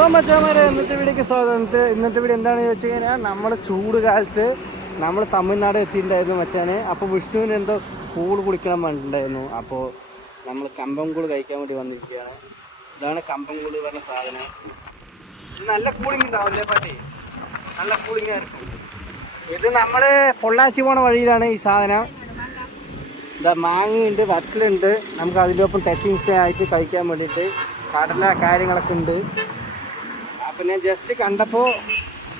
ഇന്നത്തെ വീഡിയോക്ക് സ്വാഗതം. ഇന്നത്തെ ഇന്നത്തെ വീഡിയോ എന്താണെന്ന് ചോദിച്ചു കഴിഞ്ഞാൽ നമ്മുടെ ചൂട് കാലത്ത് നമ്മൾ തമിഴ്നാട് എത്തിയിട്ടുണ്ടായിരുന്നു മച്ചാനെ. അപ്പോൾ വിഷ്ണുവിന് എന്തോ കൂൾ കുടിക്കണം പറഞ്ഞിട്ടുണ്ടായിരുന്നു. അപ്പോൾ നമ്മൾ കമ്പംകൂട് കഴിക്കാൻ വേണ്ടി വന്നിരിക്കുകയാണ്. ഇതാണ് കമ്പംകൂട് പറഞ്ഞ സാധനം. നല്ല കൂളിംഗ് ഉണ്ടാവില്ലേ പാട്ടി? നല്ല കൂളിംഗ് ആയിരിക്കും. ഇത് നമ്മൾ പൊള്ളാച്ചി പോണ വഴിയിലാണ് ഈ സാധനം. ഇതാ മാങ്ങയുണ്ട് വറ്റലുണ്ട്. നമുക്ക് അതിന്റെ ഒപ്പം ടച്ചിങ്സ് ആയിട്ട് കഴിക്കാൻ വേണ്ടിയിട്ട് കടല കാര്യങ്ങളൊക്കെ ഉണ്ട്. അപ്പം ഞാൻ ജസ്റ്റ് കണ്ടപ്പോൾ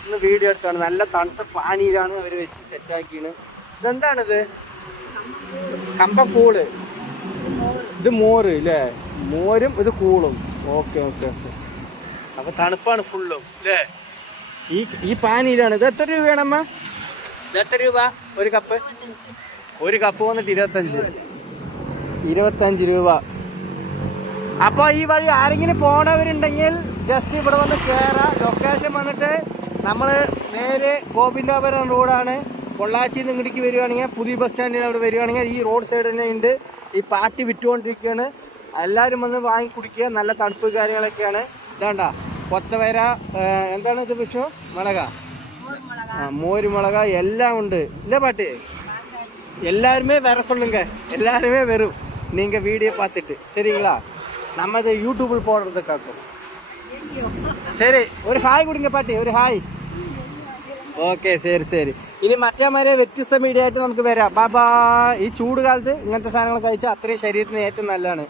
ഒന്ന് വീഡിയോ എടുത്താണ്. നല്ല തണുത്ത പാനിയിലാണ് അവർ വെച്ച് സെറ്റാക്കിയാണ് ഇതെന്താണിത്? കമ്പക്കൂൾ ഇത് മോര് അല്ലേ മോരും ഇത് കൂളും. ഓക്കെ ഓക്കെ ഓക്കെ അപ്പോൾ തണുപ്പാണ് ഫുള്ളും അല്ലേ ഈ ഈ പാനിയിലാണ് ഇത് എത്ര രൂപയാണമ്മ? ഇത് എത്ര രൂപ? ഒരു കപ്പ്? ഒരു കപ്പ് വന്നിട്ട് ഇരുപത്തഞ്ച്. ഇരുപത്തഞ്ച് രൂപ. അപ്പോൾ ഈ വഴി ആരെങ്കിലും പോണവരുണ്ടെങ്കിൽ ജസ്റ്റ് ഇവിടെ വന്ന് കയറാം ലൊക്കേഷൻ വന്നിട്ട് നമ്മൾ നേരെ ഗോപിന്ദാപുരം റോഡാണ് പൊള്ളാച്ചിയിൽ നിന്ന് ഇങ്ങോട്ടേക്ക് വരികയാണെങ്കിൽ പുതിയ ബസ് സ്റ്റാൻഡിൽ അവിടെ വരികയാണെങ്കിൽ ഈ റോഡ് സൈഡ് തന്നെ ഉണ്ട് ഈ പാട്ടി വിറ്റുകൊണ്ടിരിക്കുകയാണ് എല്ലാവരും വന്ന് വാങ്ങി കുടിക്കുക നല്ല തണുപ്പ് കാര്യങ്ങളൊക്കെയാണ് ഇതാണ്ട കൊത്തവര ഏഹ്, എന്താണ് ഇത് വിഷ്ണു മുളക ആ മോര് മുളക എല്ലാം ഉണ്ട് ഇല്ല പാട്ടി எல்லாருமே வர சொல்லுங்க எல்லாருமே வரும் நீங்க வீடியோ பார்த்துட்டு சரிங்களா நம்ம இதை யூடியூபில் போடுறதுக்காக்கும் ശരി. ഒരു ഹായ് കൊടുങ്ക പാട്ടി ഒരു ഹായ്. ഓക്കെ ശരി ശരി. ഇനി മറ്റേ മാതിരി വ്യത്യസ്ത മീഡിയ ആയിട്ട് നമുക്ക് വരാം. ബാബാ ഈ ചൂട് കാലത്ത് ഇങ്ങനത്തെ സാധനങ്ങൾ കഴിച്ചാൽ അത്രയും ശരീരത്തിന് ഏറ്റവും നല്ലതാണ്.